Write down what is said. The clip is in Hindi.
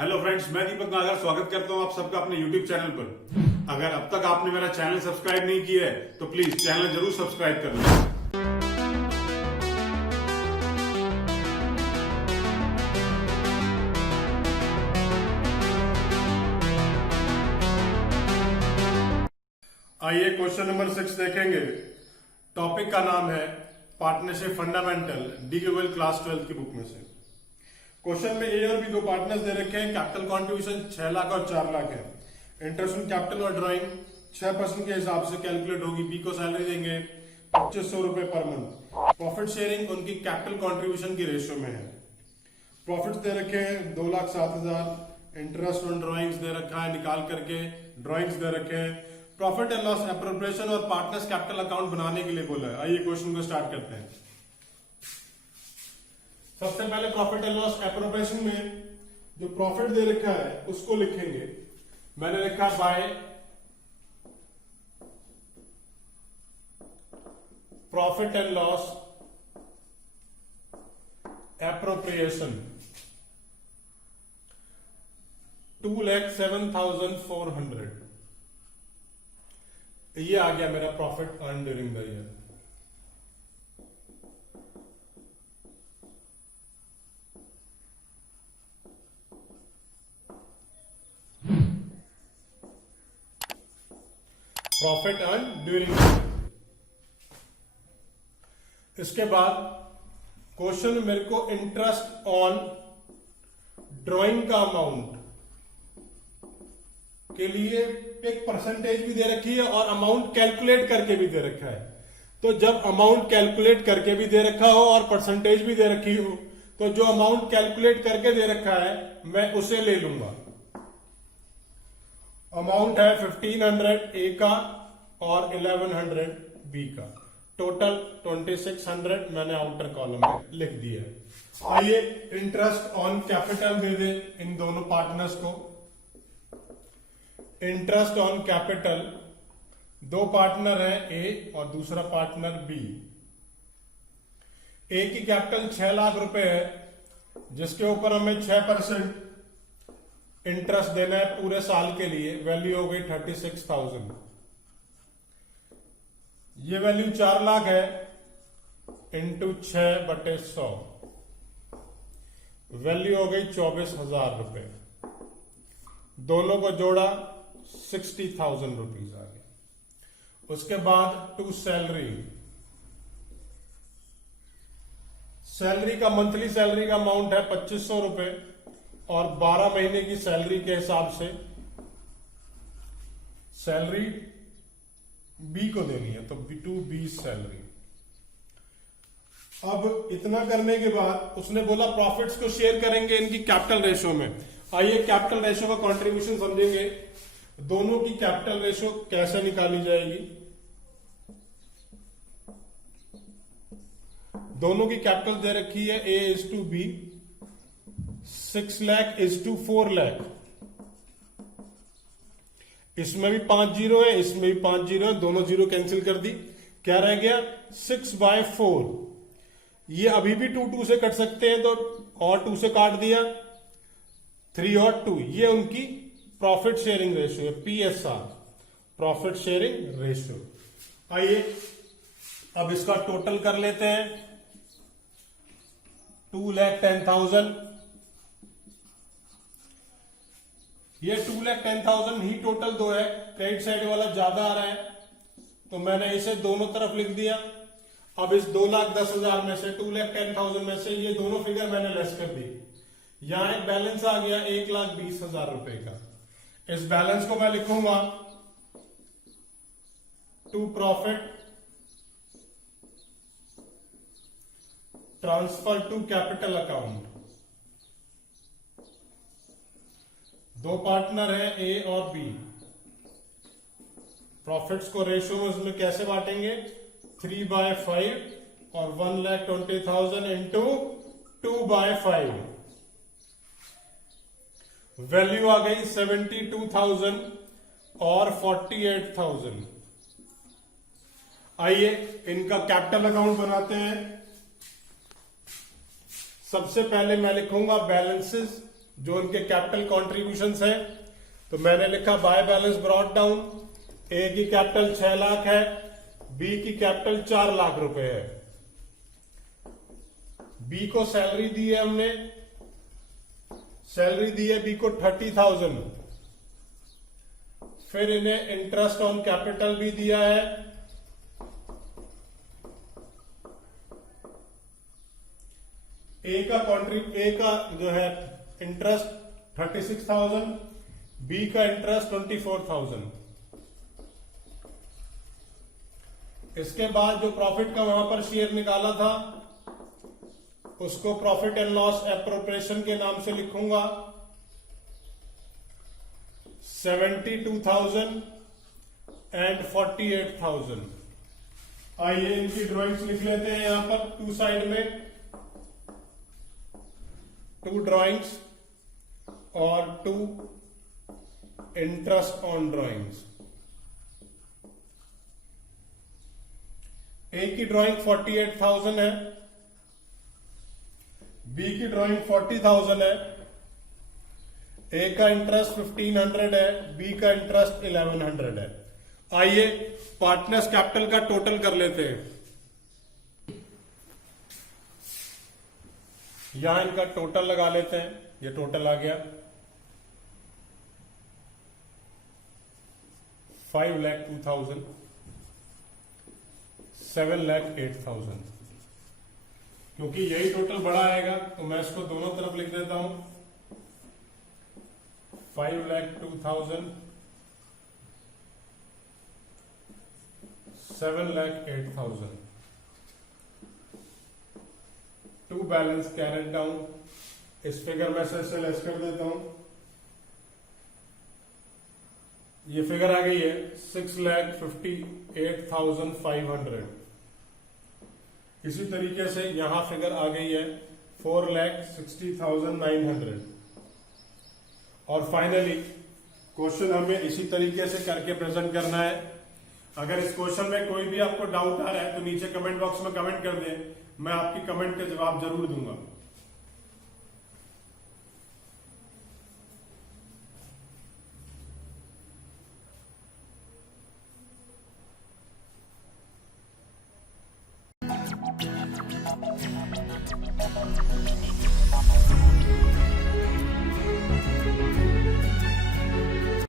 हेलो फ्रेंड्स, मैं दीपक नागर स्वागत करता हूं आप सबका अपने यूट्यूब चैनल पर। अगर अब तक आपने मेरा चैनल सब्सक्राइब नहीं किया है तो प्लीज चैनल जरूर सब्सक्राइब कर लें। आइए क्वेश्चन नंबर 6 देखेंगे। टॉपिक का नाम है partnership fundamental, D Google class 12 की बुक में से। क्वेश्चन में ए और बी दो पार्टनर्स दे रखे हैं। कैपिटल कंट्रीब्यूशन 6 लाख और 4 लाख है। इंटरेस्ट ऑन कैपिटल और ड्राइंग 6% के हिसाब से कैलकुलेट होगी। बी को सैलरी देंगे 2500 रुपए पर मंथ। प्रॉफिट शेयरिंग उनकी कैपिटल कंट्रीब्यूशन की रेशियो में है। प्रॉफिट दे रखे हैं 2,07,000। इंटरेस्ट ऑन ड्राइंग्स दे रखा है, निकाल करके ड्राइंग्स दे रखे हैं। प्रॉफिट एंड लॉस एप्रोप्रिएशन और पार्टनर्स कैपिटल अकाउंट बनाने के लिए बोला है। आइए क्वेश्चन को स्टार्ट करते हैं। सबसे पहले प्रॉफिट एंड लॉस एप्रोप्रिएशन में जो प्रॉफिट दे रखा है उसको लिखेंगे। मैंने लिखा by profit and loss appropriation 2,07,400। ये आ गया मेरा profit earn during the year. Profit earn during. इसके बाद क्वेश्चन में मेरे को इंटरेस्ट ऑन ड्राइंग का अमाउंट के लिए एक परसेंटेज भी दे रखी है और अमाउंट कैलकुलेट करके भी दे रखा है। तो जब अमाउंट कैलकुलेट करके भी दे रखा हो और परसेंटेज भी दे रखी हो तो जो अमाउंट कैलकुलेट करके दे रखा है मैं उसे ले लूंगा। अमाउंट है 1500 ए का और 1100 बी का। टोटल 2600 मैंने आउटर कॉलम में लिख दिया है। आइए इंटरेस्ट ऑन कैपिटल दे दे इन दोनों पार्टनर्स को। इंटरेस्ट ऑन कैपिटल दो पार्टनर है ए और दूसरा पार्टनर बी। ए की कैपिटल 6 लाख रुपए है जिसके ऊपर हमें 6% इंटरेस्ट देना है पूरे साल के लिए। वैल्यू हो गई 36,000। ये वैल्यू 4 लाख है इंटू 6/100। वैल्यू हो गई 24,000 रुपए। दोनों को जोड़ा 60,000 रुपीज आ गया। उसके बाद टू सैलरी। सैलरी का मंथली सैलरी का अमाउंट है 2500 रुपए और 12 महीने की सैलरी के हिसाब से सैलरी बी को देनी है तो टू बी सैलरी। अब इतना करने के बाद उसने बोला प्रॉफिट्स को शेयर करेंगे इनकी कैपिटल रेशियो में। आइए कैपिटल रेशियो का कंट्रीब्यूशन समझेंगे। दोनों की कैपिटल रेशियो कैसे निकाली जाएगी। दोनों की कैपिटल दे रखी है A is to be 6 lakh is to 4 lakh. इसमें भी 5 जीरो है, इसमें भी 5 जीरो है, दोनों जीरो कैंसिल कर दी। क्या रह गया 6/4। ये अभी भी 2 से कट सकते हैं तो और 2 से काट दिया 3 और 2। ये उनकी प्रॉफिट शेयरिंग रेशियो है, PSR प्रॉफिट शेयरिंग रेशियो। आइए अब इसका टोटल कर लेते हैं। 2,10,000। ये 2,10,000 ही टोटल दो है। क्रेडिट साइड वाला ज्यादा आ रहा है तो मैंने इसे दोनों तरफ लिख दिया। अब इस 2,10,000 में से 2,10,000 में से ये दोनों फिगर मैंने लेस कर दी। यहां एक बैलेंस आ गया 1,20,000 रुपए का। इस बैलेंस को मैं लिखूंगा to profit transfer to capital account. दो पार्टनर है ए और बी। प्रॉफिट्स को रेशियो में उसमें कैसे बांटेंगे 3/5 और 1,20,000 इंटू 2/5। वैल्यू आ गई 72,000 और 48,000। आइए इनका कैपिटल अकाउंट बनाते हैं। सबसे पहले मैं लिखूंगा बैलेंसेस जो उनके कैपिटल कॉन्ट्रीब्यूशंस हैं। तो मैंने लिखा बाय बैलेंस ब्रॉट डाउन, ए की कैपिटल 6 लाख है, बी की कैपिटल 4 लाख रुपए है। बी को सैलरी दी है हमने, सैलरी दी है बी को 30,000। फिर इन्हें इंटरेस्ट ऑन कैपिटल भी दिया है, ए का जो है इंटरेस्ट 36,000, बी का इंटरेस्ट 24,000। इसके बाद जो प्रॉफिट का वहां पर शेयर निकाला था उसको प्रॉफिट एंड लॉस एप्रोप्रिएशन के नाम से लिखूंगा, 72,000 एंड 48,000। आइए इनकी ड्राइंग्स लिख लेते हैं यहां पर टू साइड में, 2 ड्राइंग्स और 2 इंटरेस्ट ऑन ड्राइंग्स। ए की ड्राइंग 48,000 है, बी की ड्राइंग 40,000 है, ए का इंटरेस्ट 1,500 है, बी का इंटरेस्ट 1,100 है। आइए पार्टनर्स कैपिटल का टोटल कर लेते हैं। यहां इनका टोटल लगा लेते हैं, ये टोटल आ गया 5,02,000, 7,08,000। क्योंकि यही टोटल बड़ा आएगा तो मैं इसको दोनों तरफ लिख देता हूं, 5,02,000, 7,08,000। टू बैलेंस कैरेट डाउन, इस फिगर में से लेस कर देता हूं, ये फिगर आ गई है 6,58,500। इसी तरीके से यहां फिगर आ गई है 4,60,900। और फाइनली क्वेश्चन हमें इसी तरीके से करके प्रेजेंट करना है। अगर इस क्वेश्चन में कोई भी आपको डाउट आ रहा है तो नीचे कमेंट बॉक्स में कमेंट कर दें, मैं आपकी कमेंट का जवाब जरूर दूंगा।